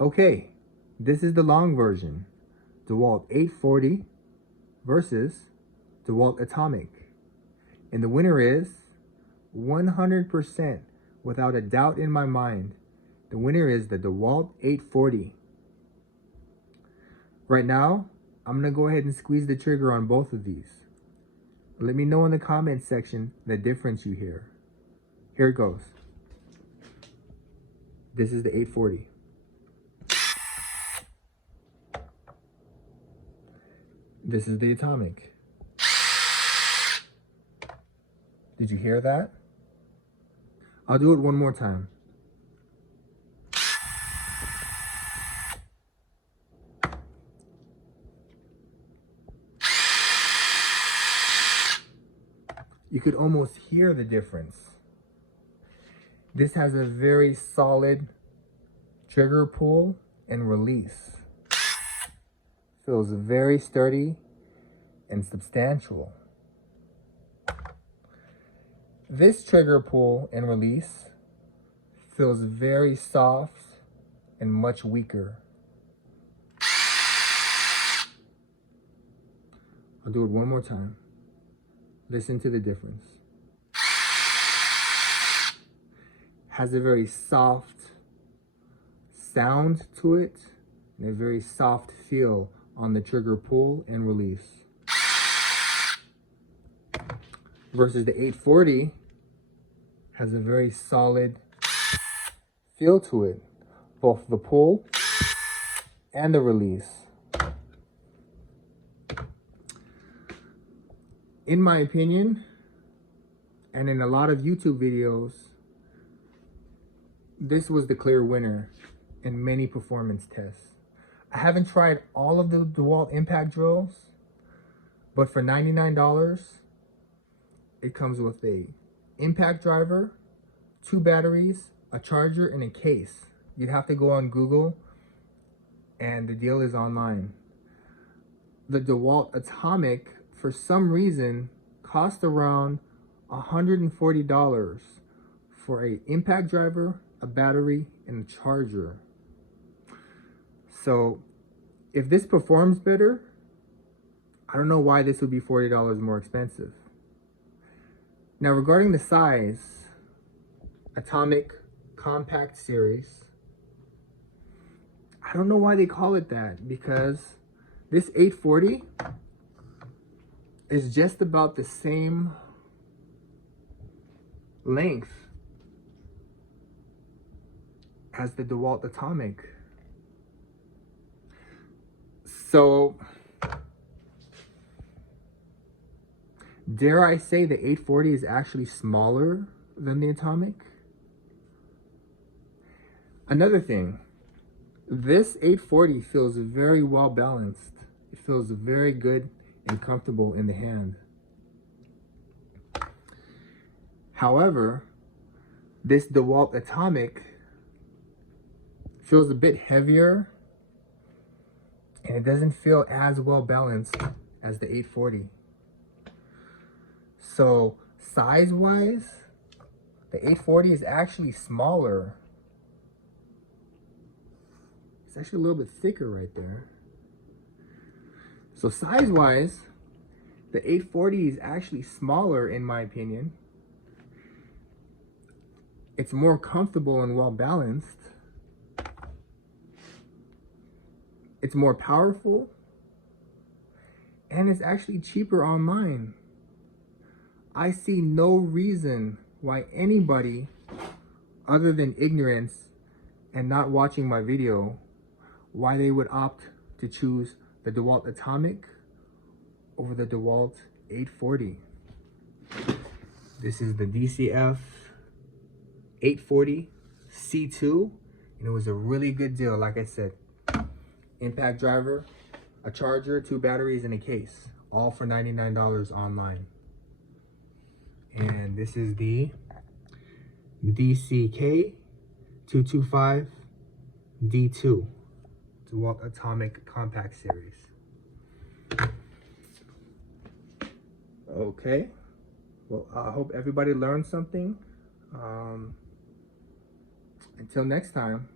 Okay, this is the long version. Dewalt 840 versus Dewalt Atomic. And the winner is 100%, without a doubt in my mind. The winner is the Dewalt 840. Right now, I'm going to go ahead and squeeze the trigger on both of these. Let me know in the comments section the difference you hear. Here it goes. This is the 840. This is the Atomic. Did you hear that? I'll do it one more time. You could almost hear the difference. This has a very solid trigger pull and release. Feels very sturdy and substantial. This trigger pull and release feels very soft and much weaker. I'll do it one more time. Listen to the difference. Has a very soft sound to it and a very soft feel on the trigger pull and release. Versus the 840 has a very solid feel to it, both the pull and the release. In my opinion, and in a lot of YouTube videos, this was the clear winner in many performance tests. I haven't tried all of the Dewalt impact drills, but for $99, it comes with a impact driver, 2 batteries, a charger, and a case. You'd have to go on Google, and the deal is online. The Dewalt Atomic, for some reason, cost around $140 for an impact driver, a battery, and a charger. So if this performs better, I don't know why this would be $40 more expensive. Now, regarding the size, Atomic Compact Series, I don't know why they call it that, because this 840 is just about the same length as the Dewalt Atomic. So, dare I say the 840 is actually smaller than the Atomic? Another thing, this 840 feels very well balanced. It feels very good and comfortable in the hand. However, this Dewalt Atomic feels a bit heavier, and it doesn't feel as well balanced as the 840. So size-wise, the 840 is actually smaller. It's actually a little bit thicker right there. So size-wise, the 840 is actually smaller in my opinion. It's more comfortable and well balanced. It's more powerful. And it's actually cheaper online. I see no reason why anybody, other than ignorance and not watching my video, why they would opt to choose the Dewalt Atomic over the Dewalt 840. This is the DCF 840 C2, and it was a really good deal. Like I said, impact driver, a charger, 2 batteries, and a case, all for $99 online. And this is the DCK 225 D2 Dewalt Atomic Compact Series. Okay, well, I hope everybody learned something. Until next time.